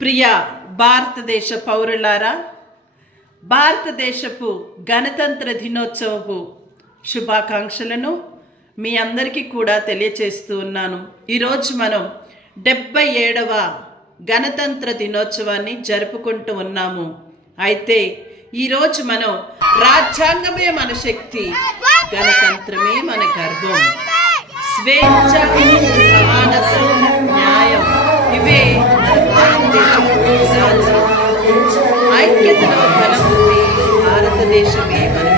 ప్రియ భారతదేశ పౌరులారా, భారతదేశపు గణతంత్ర దినోత్సవపు శుభాకాంక్షలను మీ అందరికీ కూడా తెలియచేస్తూ ఉన్నాను. ఈరోజు మనం 77వ గణతంత్ర దినోత్సవాన్ని జరుపుకుంటూ ఉన్నాము. అయితే ఈరోజు మనం రాజ్యాంగమే మన శక్తి, గణతంత్రమే మన గర్వం, స్వేచ్ఛ, సమానత్వం, న్యాయం ఇవే మన భారతదేశం. ఐక్యతలో బలం ఉంది, భారతదేశమే మన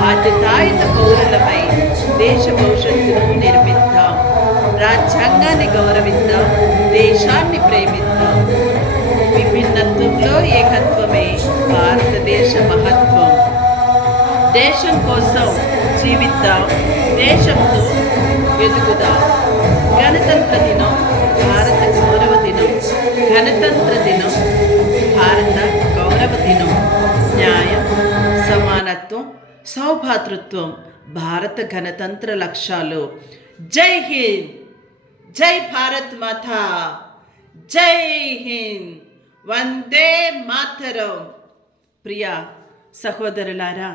బాధ్యతాయుత పౌరులపై దేశ భవిష్యత్తును నిర్మిద్దాం, రాజ్యాంగాన్ని గౌరవిద్దాం, దేశాన్ని ప్రేమిద్దాం. విభిన్నత్వంలో ఏకత్వమే భారతదేశ మహత్వం. దేశం కోసం జీవిద్దాం, దేశంతో ఎదుగుదాం. గణతంత్ర దినం భారత గౌరవ దినం. గణతంత్ర దినం భారత గౌరవ దినం. న్యాయం, సమానత్వం, సౌభాతృత్వం భారత గణతంత్ర లక్ష్యాలు. జై హింద్, జై భారత్ మాతా, జై హింద్, వందే మాతరం. ప్రియ సహోదరులారా,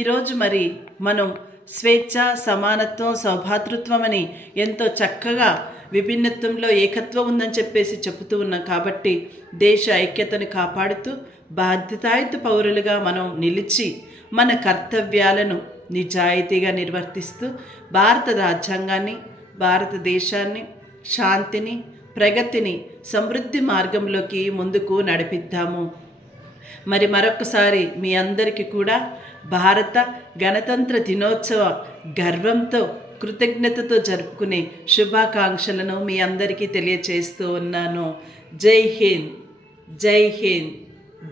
ఈరోజు మరి మనం స్వేచ్ఛ, సమానత్వం, సౌభాతృత్వం అని ఎంతో చక్కగా విభిన్నత్వంలో ఏకత్వం ఉందని చెప్పేసి చెబుతూ ఉన్నాం. కాబట్టి దేశ ఐక్యతను కాపాడుతూ బాధ్యతాయుత పౌరులుగా మనం నిలిచి మన కర్తవ్యాలను నిజాయితీగా నిర్వర్తిస్తూ భారత రాజ్యాంగాన్ని, భారతదేశాన్ని, శాంతిని, ప్రగతిని, సమృద్ధి మార్గంలోకి ముందుకు నడిపిద్దాము. మరి మరొకసారి మీ అందరికీ కూడా భారత గణతంత్ర దినోత్సవ గర్వంతో, కృతజ్ఞతతో జరుపుకునే శుభాకాంక్షలను మీ అందరికీ తెలియచేస్తూ ఉన్నాను. జై హింద్, జై హింద్,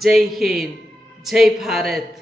జై హింద్, జై భారత్.